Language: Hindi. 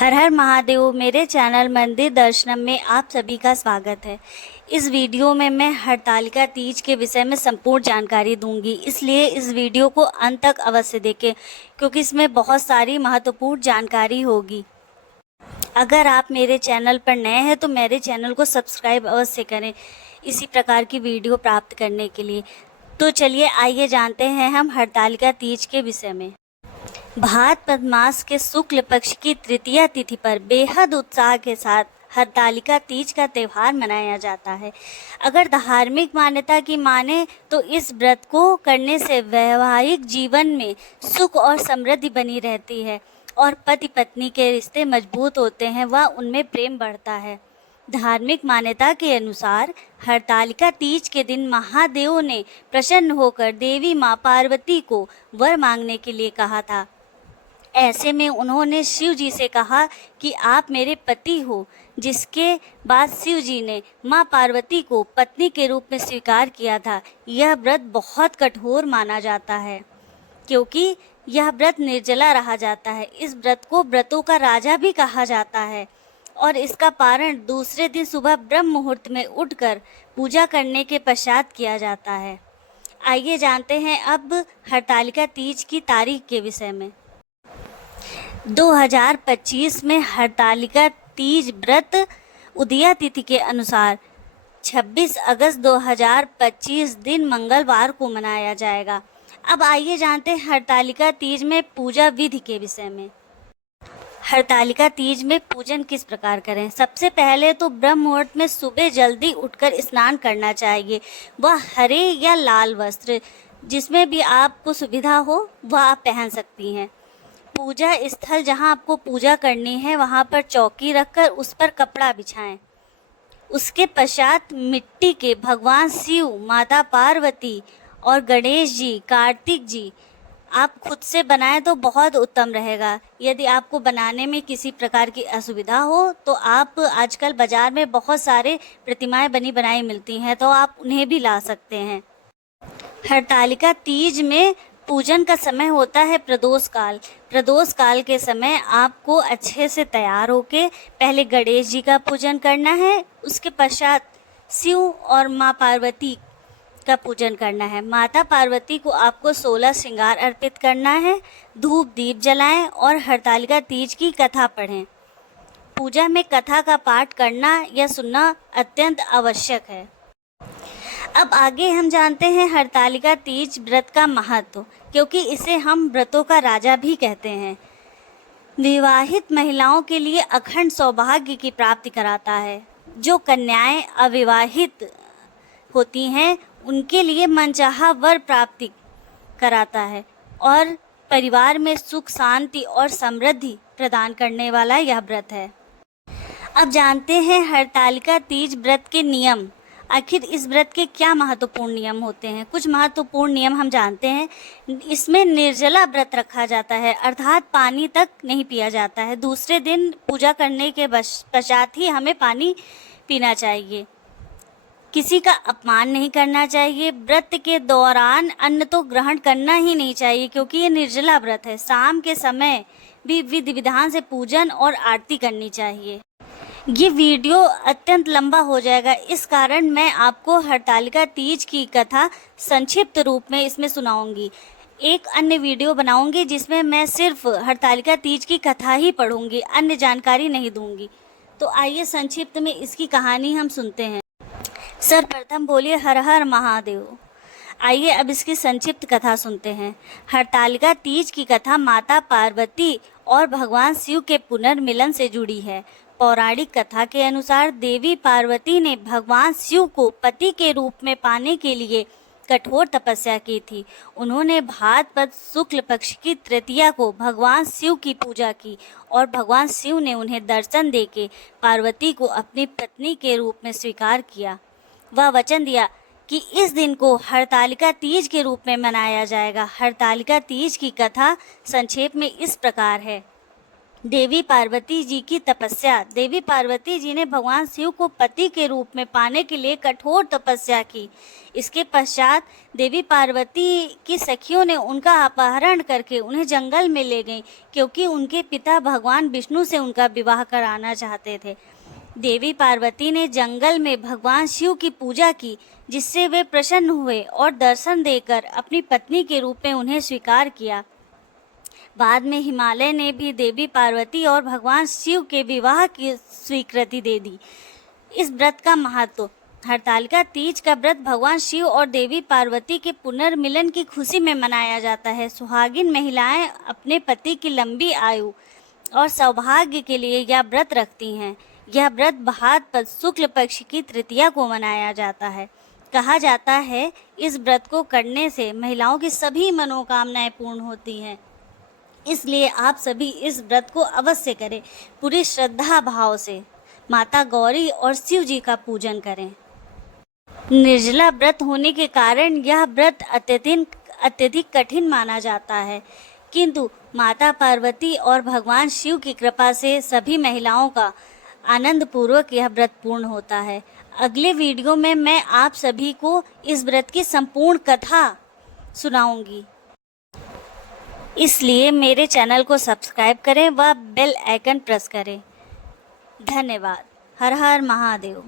हर हर महादेव। मेरे चैनल मंदिर दर्शनम में आप सभी का स्वागत है। इस वीडियो में मैं हरतालिका तीज के विषय में संपूर्ण जानकारी दूंगी, इसलिए इस वीडियो को अंत तक अवश्य देखें क्योंकि इसमें बहुत सारी महत्वपूर्ण जानकारी होगी। अगर आप मेरे चैनल पर नए हैं तो मेरे चैनल को सब्सक्राइब अवश्य करें इसी प्रकार की वीडियो प्राप्त करने के लिए। तो चलिए आइए जानते हैं हम हरतालिका तीज के विषय में। भाद्रपद मास के शुक्ल पक्ष की तृतीया तिथि पर बेहद उत्साह के साथ हरतालिका तीज का त्यौहार मनाया जाता है। अगर धार्मिक मान्यता की माने तो इस व्रत को करने से वैवाहिक जीवन में सुख और समृद्धि बनी रहती है और पति पत्नी के रिश्ते मजबूत होते हैं व उनमें प्रेम बढ़ता है। धार्मिक मान्यता के अनुसार हरतालिका तीज के दिन महादेव ने प्रसन्न होकर देवी माँ पार्वती को वर मांगने के लिए कहा था। ऐसे में उन्होंने शिव जी से कहा कि आप मेरे पति हो, जिसके बाद शिव जी ने माँ पार्वती को पत्नी के रूप में स्वीकार किया था। यह व्रत बहुत कठोर माना जाता है क्योंकि यह व्रत निर्जला रहा जाता है। इस व्रत को व्रतों का राजा भी कहा जाता है और इसका पारण दूसरे दिन सुबह ब्रह्म मुहूर्त में उठकर पूजा करने के पश्चात किया जाता है। आइए जानते हैं अब हरतालिका तीज की तारीख के विषय में। 2025 में हरतालिका तीज व्रत उदया तिथि के अनुसार 26 अगस्त 2025 दिन मंगलवार को मनाया जाएगा। अब आइए जानते हैं हरतालिका तीज में पूजा विधि के विषय में। हरतालिका तीज में पूजन किस प्रकार करें। सबसे पहले तो ब्रह्म मुहूर्त में सुबह जल्दी उठकर स्नान करना चाहिए। वह हरे या लाल वस्त्र जिसमें भी आपको सुविधा हो वह आप पहन सकती हैं। पूजा स्थल जहां आपको पूजा करनी है वहां पर चौकी रखकर उस पर कपड़ा बिछाएं। उसके पश्चात मिट्टी के भगवान शिव, माता पार्वती और गणेश जी, कार्तिक जी आप खुद से बनाएं तो बहुत उत्तम रहेगा। यदि आपको बनाने में किसी प्रकार की असुविधा हो तो आप आजकल बाजार में बहुत सारे प्रतिमाएं बनी बनाई मिलती हैं तो आप उन्हें भी ला सकते हैं। हरतालिका तीज में पूजन का समय होता है प्रदोष काल। प्रदोष काल के समय आपको अच्छे से तैयार होके पहले गणेश जी का पूजन करना है, उसके पश्चात शिव और माँ पार्वती का पूजन करना है। माता पार्वती को आपको 16 श्रृंगार अर्पित करना है। धूप दीप जलाएं और हरतालिका तीज की कथा पढ़ें। पूजा में कथा का पाठ करना या सुनना अत्यंत आवश्यक है। अब आगे हम जानते हैं हरतालिका तीज व्रत का महत्व, क्योंकि इसे हम व्रतों का राजा भी कहते हैं। विवाहित महिलाओं के लिए अखंड सौभाग्य की प्राप्ति कराता है। जो कन्याएं अविवाहित होती हैं उनके लिए मनचाहा वर प्राप्ति कराता है और परिवार में सुख शांति और समृद्धि प्रदान करने वाला यह व्रत है। अब जानते हैं हरतालिका तीज व्रत के नियम। आखिर इस व्रत के क्या महत्वपूर्ण नियम होते हैं। कुछ महत्वपूर्ण नियम हम जानते हैं। इसमें निर्जला व्रत रखा जाता है, अर्थात पानी तक नहीं पिया जाता है। दूसरे दिन पूजा करने के पश्चात ही हमें पानी पीना चाहिए। किसी का अपमान नहीं करना चाहिए। व्रत के दौरान अन्न तो ग्रहण करना ही नहीं चाहिए क्योंकि ये निर्जला व्रत है। शाम के समय भी विधि विधान से पूजन और आरती करनी चाहिए। ये वीडियो अत्यंत लंबा हो जाएगा, इस कारण मैं आपको हरतालिका तीज की कथा संक्षिप्त रूप में इसमें सुनाऊंगी। एक अन्य वीडियो बनाऊंगी जिसमें मैं सिर्फ हरतालिका तीज की कथा ही पढ़ूंगी, अन्य जानकारी नहीं दूंगी। तो आइए संक्षिप्त में इसकी कहानी हम सुनते हैं। सर्वप्रथम बोलिए हर हर महादेव। आइए अब इसकी संक्षिप्त कथा सुनते हैं। हरतालिका तीज की कथा माता पार्वती और भगवान शिव के पुनर्मिलन से जुड़ी है। पौराणिक कथा के अनुसार देवी पार्वती ने भगवान शिव को पति के रूप में पाने के लिए कठोर तपस्या की थी। उन्होंने भाद्रपद शुक्ल पक्ष की तृतीया को भगवान शिव की पूजा की और भगवान शिव ने उन्हें दर्शन देके पार्वती को अपनी पत्नी के रूप में स्वीकार किया। वह वचन दिया कि इस दिन को हरतालिका तीज के रूप में मनाया जाएगा। हरतालिका तीज की कथा संक्षेप में इस प्रकार है। देवी पार्वती जी की तपस्या। देवी पार्वती जी ने भगवान शिव को पति के रूप में पाने के लिए कठोर तपस्या की। इसके पश्चात देवी पार्वती की सखियों ने उनका अपहरण करके उन्हें जंगल में ले गईं, क्योंकि उनके पिता भगवान विष्णु से उनका विवाह कराना चाहते थे। देवी पार्वती ने जंगल में भगवान शिव की पूजा की, जिससे वे प्रसन्न हुए और दर्शन देकर अपनी पत्नी के रूप में उन्हें स्वीकार किया। बाद में हिमालय ने भी देवी पार्वती और भगवान शिव के विवाह की स्वीकृति दे दी। इस व्रत का महत्व। हरतालिका तीज का व्रत भगवान शिव और देवी पार्वती के पुनर्मिलन की खुशी में मनाया जाता है। सुहागिन महिलाएं अपने पति की लंबी आयु और सौभाग्य के लिए यह व्रत रखती हैं। यह व्रत भाद्रपद शुक्ल पक्ष की तृतीया को मनाया जाता है। कहा जाता है इस व्रत को करने से महिलाओं की सभी मनोकामनाएं पूर्ण होती हैं। इसलिए आप सभी इस व्रत को अवश्य करें। पूरी श्रद्धा भाव से माता गौरी और शिव जी का पूजन करें। निर्जला व्रत होने के कारण यह व्रत अत्यधिक कठिन माना जाता है, किंतु माता पार्वती और भगवान शिव की कृपा से सभी महिलाओं का आनंद पूर्वक यह व्रत पूर्ण होता है। अगले वीडियो में मैं आप सभी को इस व्रत की संपूर्ण कथा सुनाऊंगी। इसलिए मेरे चैनल को सब्सक्राइब करें व बेल आइकन प्रेस करें। धन्यवाद। हर हर महादेव।